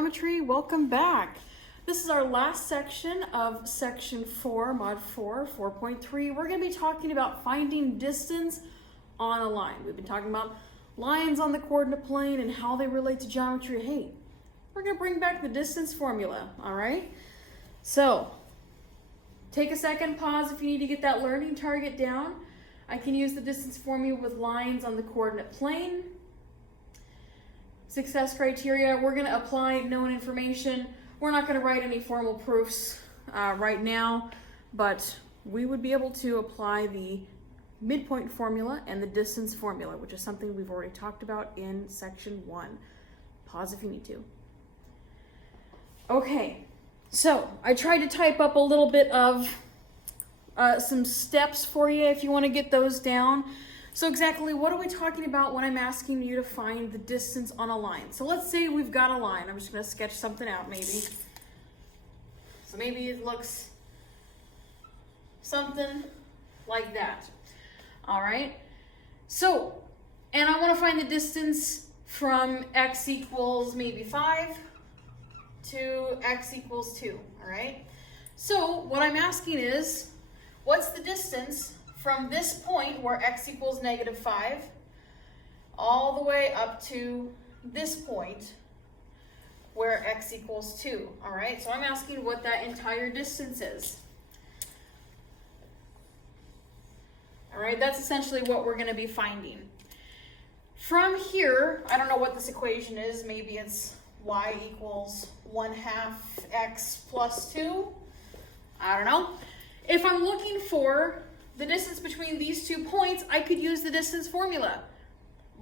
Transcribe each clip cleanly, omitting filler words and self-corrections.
Geometry, welcome back. This is our last section of section 4, mod 4, 4.3. We're going to be talking about finding distance on a line. We've been talking about lines on the coordinate plane and how they relate to geometry. Hey, we're going to bring back the distance formula, all right? So, take a second, pause if you need to get that learning target down. I can use the distance formula with lines on the coordinate plane. Success criteria, we're going to apply known information. We're not going to write any formal proofs right now, but we would be able to apply the midpoint formula and the distance formula, which is something we've already talked about in section 1. Pause if you need to. Okay, so I tried to type up a little bit of some steps for you if you want to get those down. So exactly what are we talking about when I'm asking you to find the distance on a line? So let's say we've got a line. I'm just going to sketch something out maybe. So maybe it looks something like that. All right. So, and I want to find the distance from x equals maybe 5 to x equals 2. All right. So what I'm asking is, what's the distance from this point where x equals negative 5 all the way up to this point where x equals 2, all right? So I'm asking what that entire distance is. All right, that's essentially what we're gonna be finding. From here, I don't know what this equation is. Maybe it's y equals 1/2 x plus 2. I don't know. If I'm looking for the distance between these 2 points, I could use the distance formula,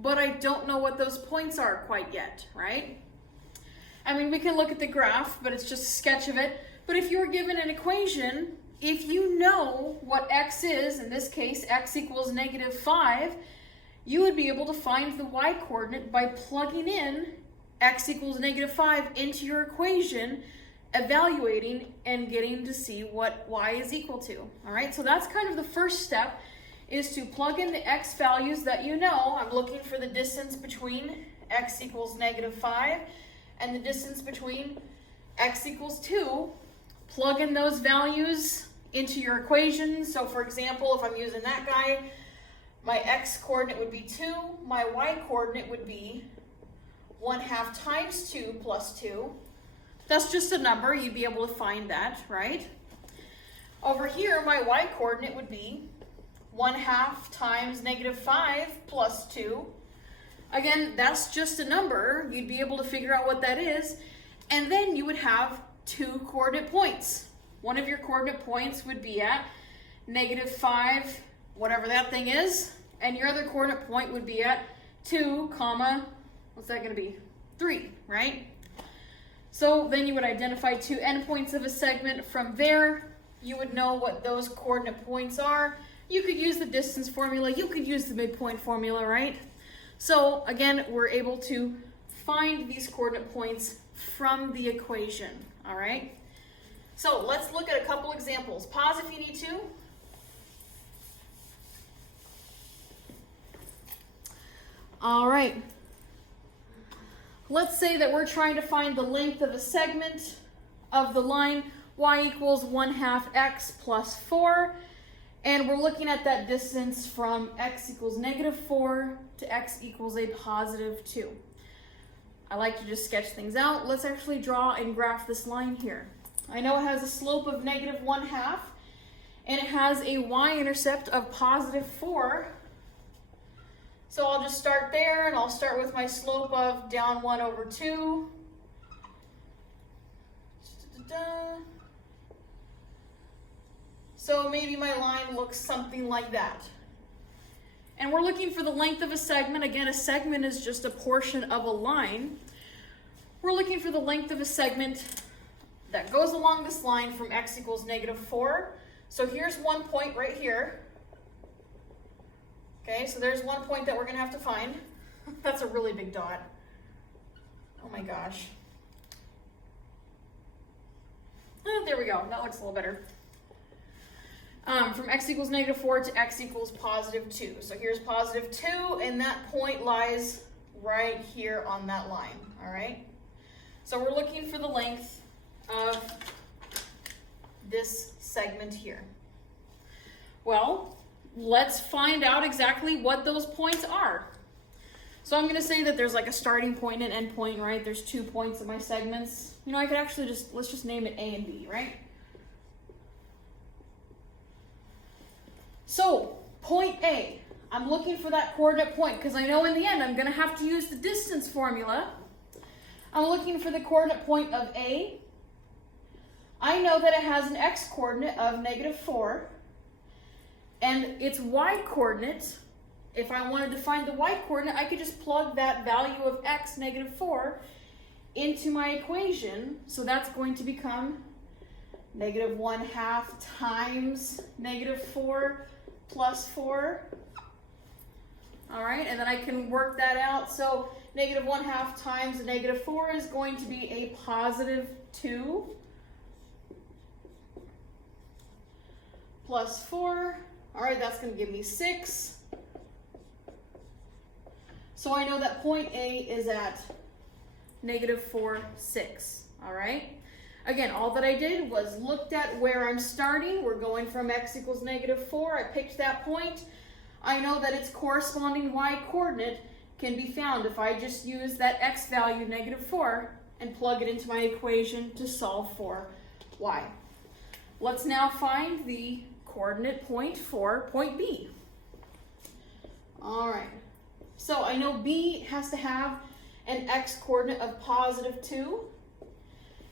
but I don't know what those points are quite yet, right? I mean, we can look at the graph, but it's just a sketch of it. But if you were given an equation, if you know what x is, in this case, x equals negative 5, you would be able to find the y coordinate by plugging in x equals negative 5 into your equation, evaluating and getting to see what y is equal to. All right, so that's kind of the first step, is to plug in the x values that you know. I'm looking for the distance between x equals negative 5 and the distance between x equals 2. Plug in those values into your equation. So for example, if I'm using that guy, my x coordinate would be 2, my y coordinate would be 1/2 times 2 plus 2. That's just a number, you'd be able to find that, right? Over here, my y coordinate would be 1/2 times negative 5 plus 2. Again, that's just a number, you'd be able to figure out what that is, and then you would have 2 coordinate points. One of your coordinate points would be at negative 5, whatever that thing is, and your other coordinate point would be at 2, comma, what's that gonna be? 3, right? So then you would identify 2 endpoints of a segment. From there, you would know what those coordinate points are. You could use the distance formula. You could use the midpoint formula, right? So again, we're able to find these coordinate points from the equation, all right? So let's look at a couple examples. Pause if you need to. All right. Let's say that we're trying to find the length of a segment of the line y equals 1/2 x plus 4, and we're looking at that distance from x equals negative 4 to x equals a positive 2. I like to just sketch things out. Let's actually draw and graph this line here. I know it has a slope of negative 1/2, and it has a y-intercept of positive 4. So I'll just start there, and I'll start with my slope of down 1/2. So maybe my line looks something like that. And we're looking for the length of a segment. Again, a segment is just a portion of a line. We're looking for the length of a segment that goes along this line from x equals negative 4. So here's one point right here. Okay, so there's one point that we're going to have to find. That's a really big dot. Oh my gosh. Oh, there we go. That looks a little better. From x equals negative 4 to x equals positive 2. So here's positive 2, and that point lies right here on that line, all right? So we're looking for the length of this segment here. Well, let's find out exactly what those points are. So I'm going to say that there's like a starting point and end point, right? There's 2 points in my segments. You know, I could actually let's just name it A and B, right? So, point A, I'm looking for that coordinate point because I know in the end I'm going to have to use the distance formula. I'm looking for the coordinate point of A. I know that it has an x-coordinate of -4, and its y-coordinate, if I wanted to find the y-coordinate, I could just plug that value of x, -4, into my equation. So that's going to become -1/2 times -4 plus 4. All right, and then I can work that out. So -1/2 times -4 is going to be a +2 plus 4. All right, that's going to give me 6. So I know that point A is at -4, 6. All right. Again, all that I did was looked at where I'm starting. We're going from x equals -4. I picked that point. I know that its corresponding y-coordinate can be found if I just use that x value, -4, and plug it into my equation to solve for y. Let's now find the coordinate point for point B. All right. So I know B has to have an x-coordinate of +2.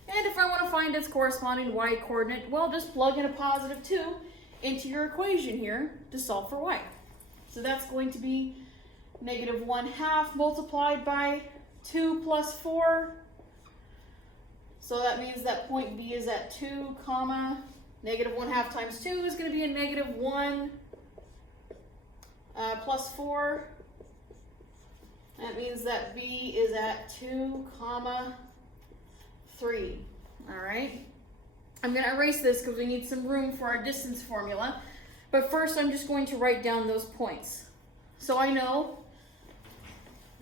And if I want to find its corresponding y-coordinate, well, just plug in a +2 into your equation here to solve for y. So that's going to be -1/2 multiplied by 2 plus 4. So that means that point B is at 2, comma, -1/2 times 2 is going to be a -1 plus 4. That means that B is at 2, comma, 3. All right. I'm going to erase this because we need some room for our distance formula. But first, I'm just going to write down those points. So I know,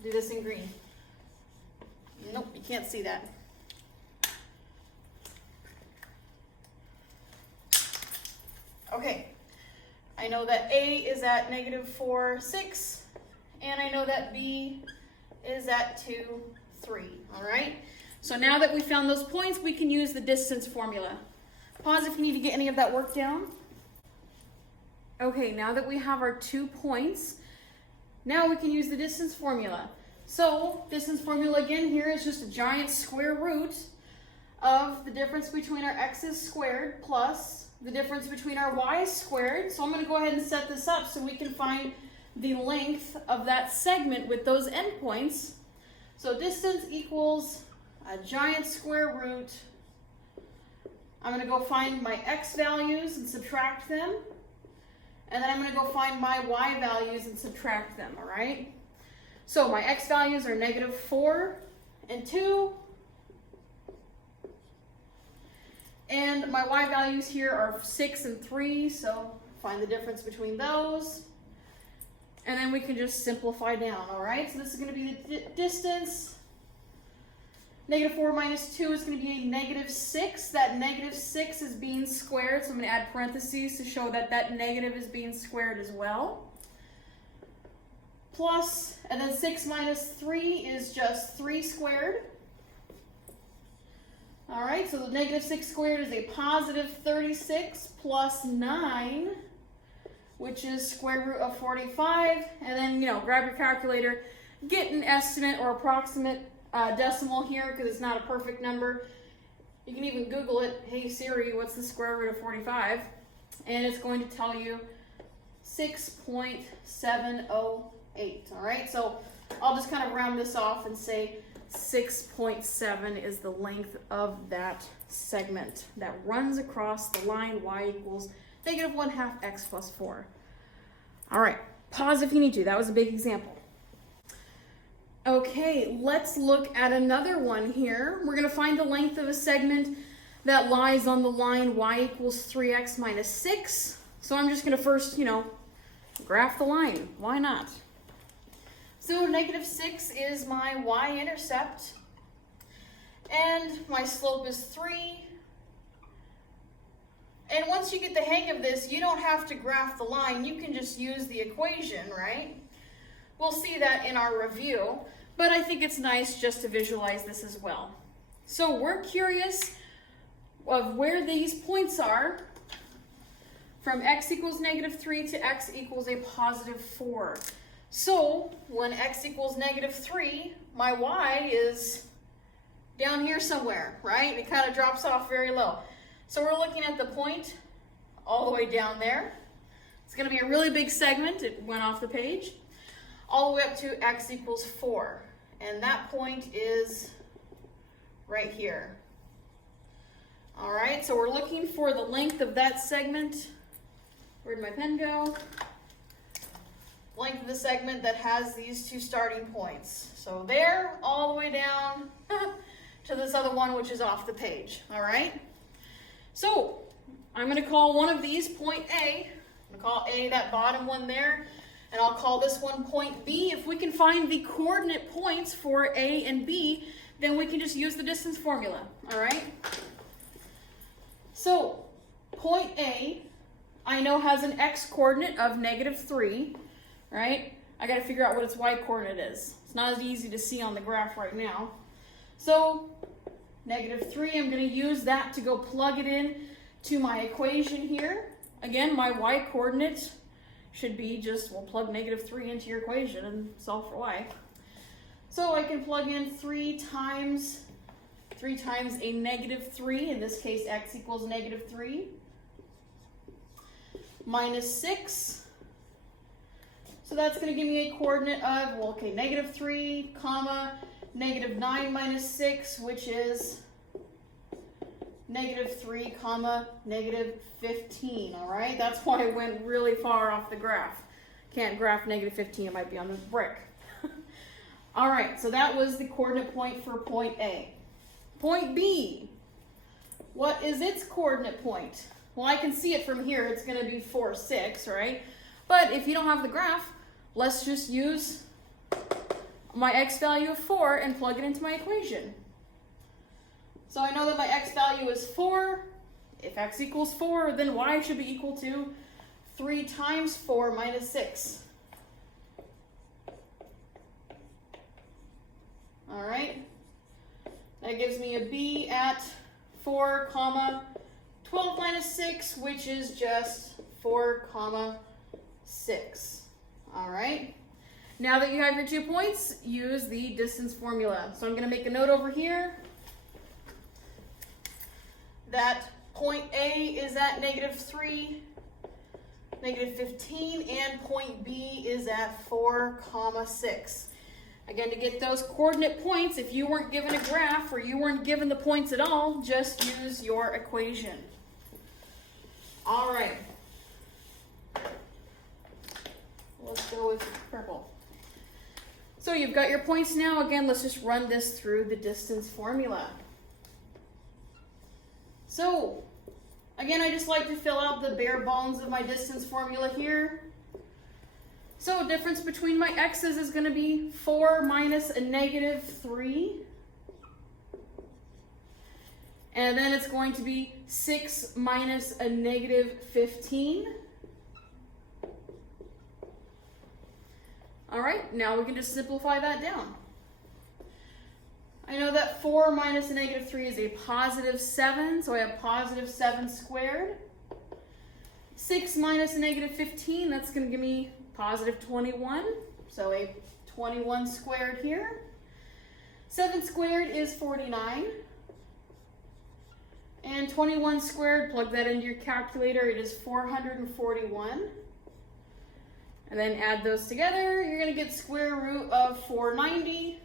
do this in green. Nope, you can't see that. Okay. I know that A is at -4, 6. And I know that B is at 2, 3. All right. So now that we found those points, we can use the distance formula. Pause if you need to get any of that work down. Okay, now that we have our 2 points, now we can use the distance formula. So, distance formula again here is just a giant square root of the difference between our x's squared plus the difference between our y's squared. So I'm going to go ahead and set this up so we can find the length of that segment with those endpoints. So distance equals a giant square root. I'm going to go find my x values and subtract them. And then I'm going to go find my y values and subtract them, all right? So my x values are -4 and 2. And my y values here are 6 and 3, so find the difference between those. And then we can just simplify down, all right? So this is going to be the distance. -4 minus 2 is going to be a -6. That -6 is being squared, so I'm going to add parentheses to show that that negative is being squared as well. Plus, and then 6 minus 3 is just 3 squared. All right, so the -6 squared is a +36 plus 9, which is square root of 45. And then, you know, grab your calculator, get an estimate or approximate decimal here because it's not a perfect number. You can even Google it. Hey Siri, what's the square root of 45? And it's going to tell you 6.708. All right, so I'll just kind of round this off and say 6.7 is the length of that segment that runs across the line y equals -1/2 x plus 4. All right, pause if you need to. That was a big example. Okay, let's look at another one here. We're going to find the length of a segment that lies on the line y equals 3x minus 6. So I'm just going to first, graph the line. Why not? So -6 is my y-intercept. and my slope is 3. And once you get the hang of this, you don't have to graph the line. You can just use the equation, right? We'll see that in our review, but I think it's nice just to visualize this as well. So we're curious of where these points are from x equals -3 to x equals a +4. So when x equals -3, my y is down here somewhere, right? It kind of drops off very low. So we're looking at the point all the way down there. It's going to be a really big segment. It went off the page. All the way up to x equals 4. And that point is right here. All right, so we're looking for the length of that segment. Where'd my pen go? Length of the segment that has these two starting points. So there, all the way down to this other one, which is off the page. All right? So I'm going to call one of these point A. I'm going to call A that bottom one there, and I'll call this one point B. If we can find the coordinate points for A and B, then we can just use the distance formula. All right? So point A, I know has an x coordinate of -3, right? I got to figure out what its y coordinate is. It's not as easy to see on the graph right now. So -3, I'm going to use that to go plug it in to my equation here. Again, my y coordinate should be just, we'll plug -3 into your equation and solve for y. So I can plug in 3 times a -3, in this case x equals -3, minus 6. So that's going to give me a coordinate of, well, okay, -3, comma, -9 minus 6, which is -3, comma, -15, all right? That's why I went really far off the graph. Can't graph -15, it might be on this brick. All right, so that was the coordinate point for point A. Point B, what is its coordinate point? Well, I can see it from here. It's going to be 4, 6, right? But if you don't have the graph, let's just use my x value of 4 and plug it into my equation. So I know that my x value is 4. If x equals 4, then y should be equal to 3 times 4 minus 6. All right. That gives me a b at 4, comma, 12 minus 6, which is just 4, comma, 6. All right. Now that you have your 2 points, use the distance formula. So I'm going to make a note over here that point A is at -3, -15, and point B is at 4, comma, 6. Again, to get those coordinate points, if you weren't given a graph or you weren't given the points at all, just use your equation. All right. Let's go with purple. So you've got your points now. Again, let's just run this through the distance formula. So, again, I just like to fill out the bare bones of my distance formula here. So difference between my x's is going to be 4 minus a -3. And then it's going to be 6 minus a -15. All right, now we can just simplify that down. I know that 4 minus a -3 is a +7, so I have +7 squared. 6 minus a -15, that's going to give me +21, so a 21 squared here. 7 squared is 49. And 21 squared, plug that into your calculator, it is 441. And then add those together, you're going to get square root of 490.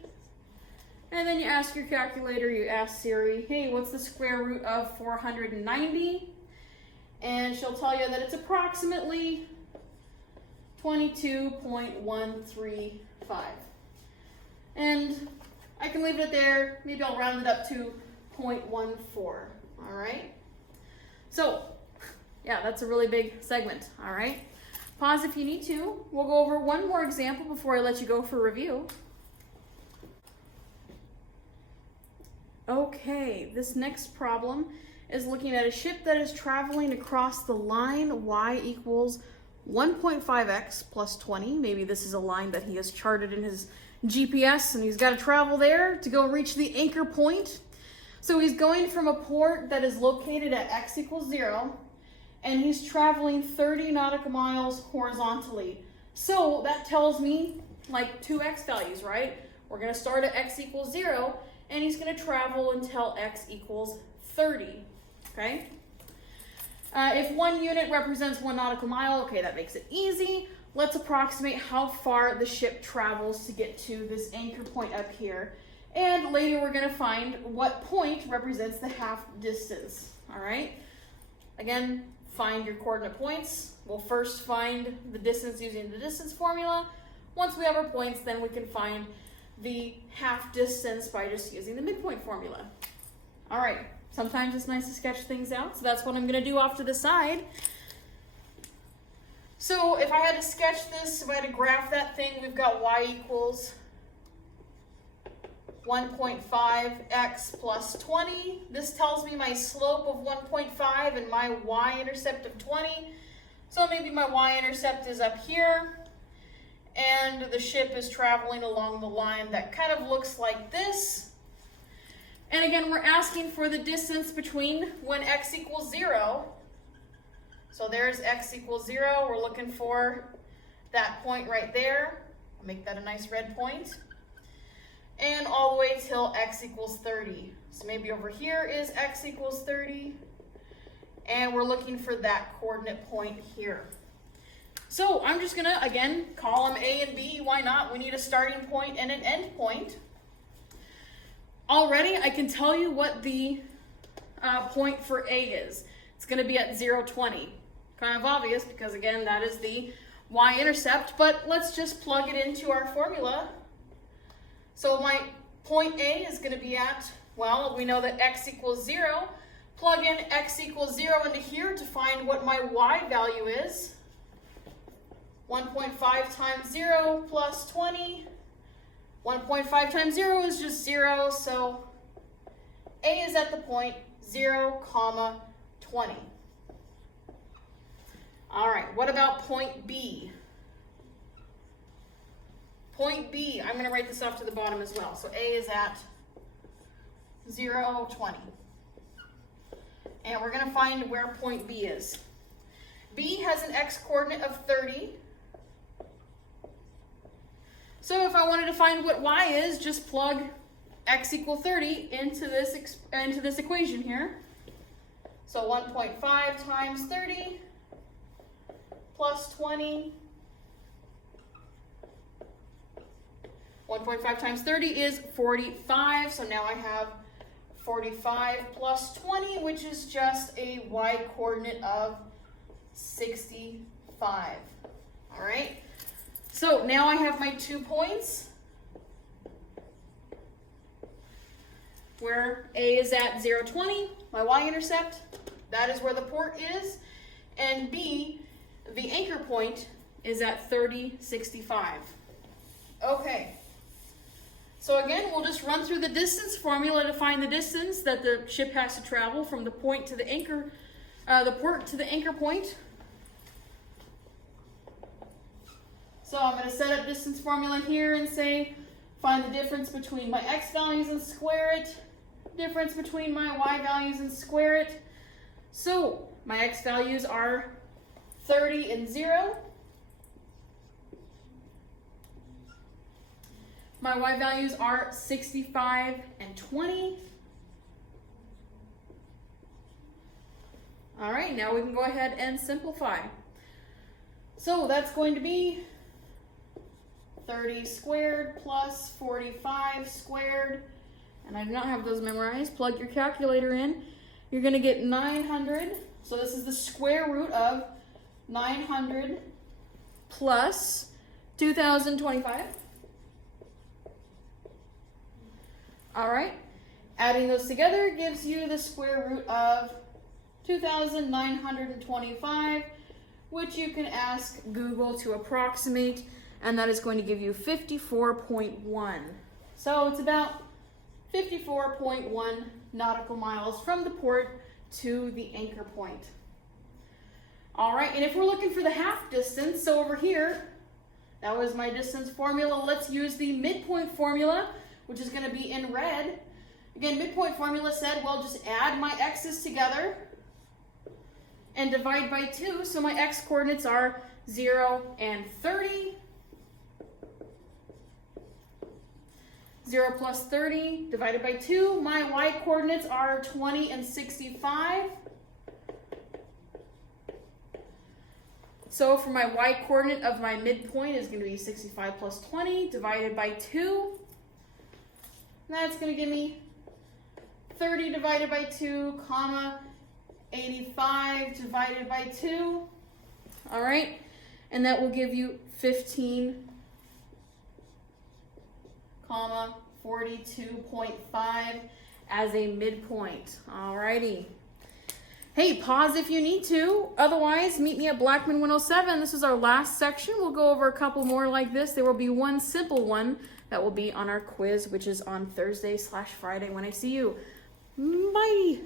And then you ask your calculator, you ask Siri, hey, what's the square root of 490? And she'll tell you that it's approximately 22.135. And I can leave it there. Maybe I'll round it up to 0.14. All right. So, yeah, that's a really big segment. All right. Pause if you need to. We'll go over one more example before I let you go for review. Okay, this next problem is looking at a ship that is traveling across the line y equals 1.5x plus 20. Maybe this is a line that he has charted in his GPS and he's got to travel there to go reach the anchor point. So he's going from a port that is located at x equals 0 and he's traveling 30 nautical miles horizontally. So that tells me like two x values, right? We're going to start at x equals 0 and he's going to travel until x equals 30, okay? If 1 unit represents 1 nautical mile, okay, that makes it easy. Let's approximate how far the ship travels to get to this anchor point up here. And later we're going to find what point represents the half distance, all right? Again, find your coordinate points. We'll first find the distance using the distance formula. Once we have our points, then we can find the half distance by just using the midpoint formula. All right, sometimes it's nice to sketch things out, so that's what I'm going to do off to the side. So if I had to sketch this, if I had to graph that thing, we've got y equals 1.5x plus 20. This tells me my slope of 1.5 and my y-intercept of 20. So maybe my y-intercept is up here, and the ship is traveling along the line that kind of looks like this. And again, we're asking for the distance between when x equals 0. So there's x equals 0. We're looking for that point right there. I'll make that a nice red point. And all the way till x equals 30. So maybe over here is x equals 30. And we're looking for that coordinate point here. So I'm just gonna, again, column A and B, why not? We need a starting point and an end point. Already, I can tell you what the point for A is. It's gonna be at 0, 20. Kind of obvious because, again, that is the y-intercept, but let's just plug it into our formula. So my point A is gonna be at, well, we know that x equals 0. Plug in x equals 0 into here to find what my y value is. 1.5 times 0 plus 20. 1.5 times 0 is just 0, so A is at the point 0, 20. All right, what about point B? Point B, I'm going to write this off to the bottom as well. So A is at 0, 20. And we're going to find where point B is. B has an x-coordinate of 30. So if I wanted to find what y is, just plug x equal 30 into this equation here. So 1.5 times 30 plus 20. 1.5 times 30 is 45. So now I have 45 plus 20, which is just a y-coordinate of 65. All right. So now I have my 2 points where A is at 0, 20, my y-intercept, that is where the port is, and B, the anchor point, is at 30, 65. Okay, so again, we'll just run through the distance formula to find the distance that the ship has to travel from the point to the anchor, the port to the anchor point. So I'm going to set up distance formula here and say, find the difference between my x values and square it. Difference between my y values and square it. So my x values are 30 and 0. My y values are 65 and 20. All right, now we can go ahead and simplify. So that's going to be 30 squared plus 45 squared, and I do not have those memorized. Plug your calculator in. You're going to get 900. So this is the square root of 900 plus 2025. All right. Adding those together gives you the square root of 2,925, which you can ask Google to approximate, and that is going to give you 54.1. So it's about 54.1 nautical miles from the port to the anchor point. All right, and if we're looking for the half distance, so over here, that was my distance formula. Let's use the midpoint formula, which is going to be in red. Again, midpoint formula said, well, just add my x's together and divide by 2. So my x coordinates are 0 and 30. 0 plus 30 divided by 2. My y coordinates are 20 and 65. So for my y coordinate of my midpoint is going to be 65 plus 20 divided by 2. That's going to give me 30 divided by 2, comma, 85 divided by 2. All right, and that will give you 15, comma, 42.5 as a midpoint. All righty. Hey, pause if you need to. Otherwise, meet me at Blackman 107. This is our last section. We'll go over a couple more like this. There will be one simple one that will be on our quiz, which is on Thursday/Friday when I see you. Bye.